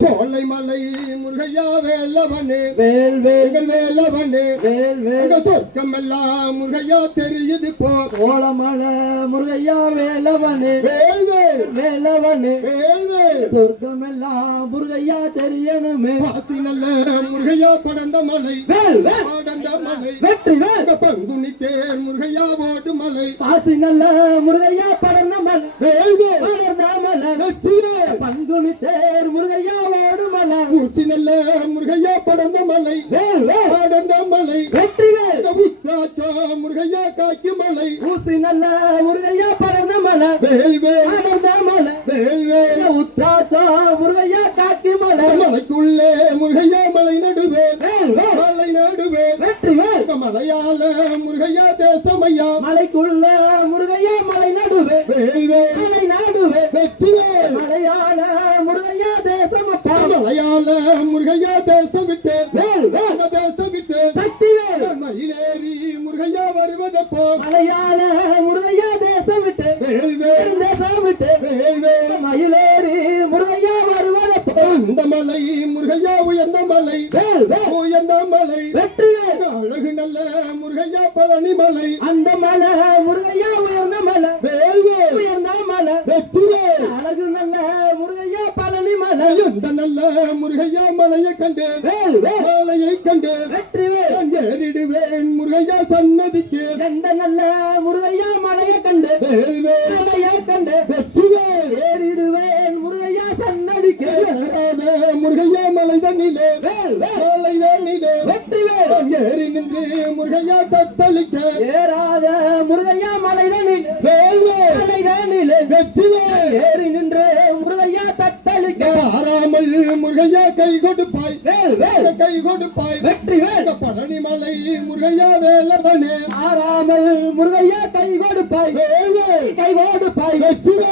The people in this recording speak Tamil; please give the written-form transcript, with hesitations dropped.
கோலை மலை முருகையா வேலவனே வேல் வேல் வேலவனே வேல் வேல் சொர்க்கம் எல்லாம் முருகையா தெரியுது போ கோலமலை முருகையா வேலவனே வேல் வேல் வேலவனே வேல் வேல் சொர்க்கம் எல்லாம் முருகையா தெரியணுமே வாசி நல்ல முருகையா படந்த மலை வேல் வேல் படந்த மலை வெற்றி வேல் பங்குனி தேர் முருகையா ஓடு மலை பாசி நல்ல முருகையா படர்ந்த மலை வேல் வேல் படர்ந்த மலை வெற்றி வேல் பங்குனி தேர் முருகையா ஓடு மலை ஊசி நல்ல முருகையா படந்த மலை வேல் வேல் படந்த மலை வெற்றி வேல் உத்தாச்சா முருகையா காக்கி மலை ஊசி நல்ல முருகையா படர்ந்த மலை வேல் வேல் படர்ந்த மலை வேல் வேல் உத்தாச்சா முருகையா காக்கி மலை மலைக்குள்ளே முருகையா மலை நடுவே வேல் வேல் மலை நடுவே வெற்றி வேல் மலையாள முருகையா தேசமையா மலைக்குள்ள முருகையா மலை நடுவே வேல் வேல் மலை நடுவே வெற்றி வேல் மலையாள முருகையா தேசமப்பா மலையாள முருகையா தேசம் விட்டு வேல் வேல் தேசம் விட்டு சக்தி வேல் மயிலேறி முருகையா வருவதப்போ மலையாள முருகையா தேசம் விட்டு வேல் வேல் தேசம் விட்டு வேல் வேல் மயிலேறி முருகையா வருவதப்போ அந்த மலை முருகையா உயர்ந்த மலை வேல் வேல் உயர்ந்த மலை வெற்றி வேல் அழகு நல்ல முருகையா பழனி மலை அந்த மலை முருகையா உயர்ந்த மலை வேல் வேல் உயர்ந்த மலை வெற்றி வேல் அழகு நல்ல முருகையா பழனி மலை எந்த நல்ல முருகையா மலையை கண்டு வேல் வேல் மலையை கண்டு வெற்றி வேல் ஏறிடுவேன் முருகையா சன்னதிக்கு எந்த நல்ல முருகையா மலையை கண்டு வேல் வேல் மலையை கண்டு வெற்றி வேல் ஏறிடுவேன் முருகையா சன்னதிக்கு ஏறாத முருகையா மலை தண்ணிலே வேல் வேல் மலை தண்ணிலே வெற்றி வேல் ஏறி நின்று முருகையா தத்தளிக்க ஏறாத முருகையா மலைதனில் வேல் வேல் மலைதனிலே வெற்றி வேல் ஏறி நின்று முருகையா தத்தளிக்க பாராமல் முருகையா கை கொடுப்பாய் வேல் வேல் கை கொடுப்பாய் வெற்றி வேல் பழனி மலை முருகையா வேலவனே ஆறாமல் முருகையா கை கொடுப்பாய் வேல் வேல் கை கொடுப்பாய் வெற்றி வேல்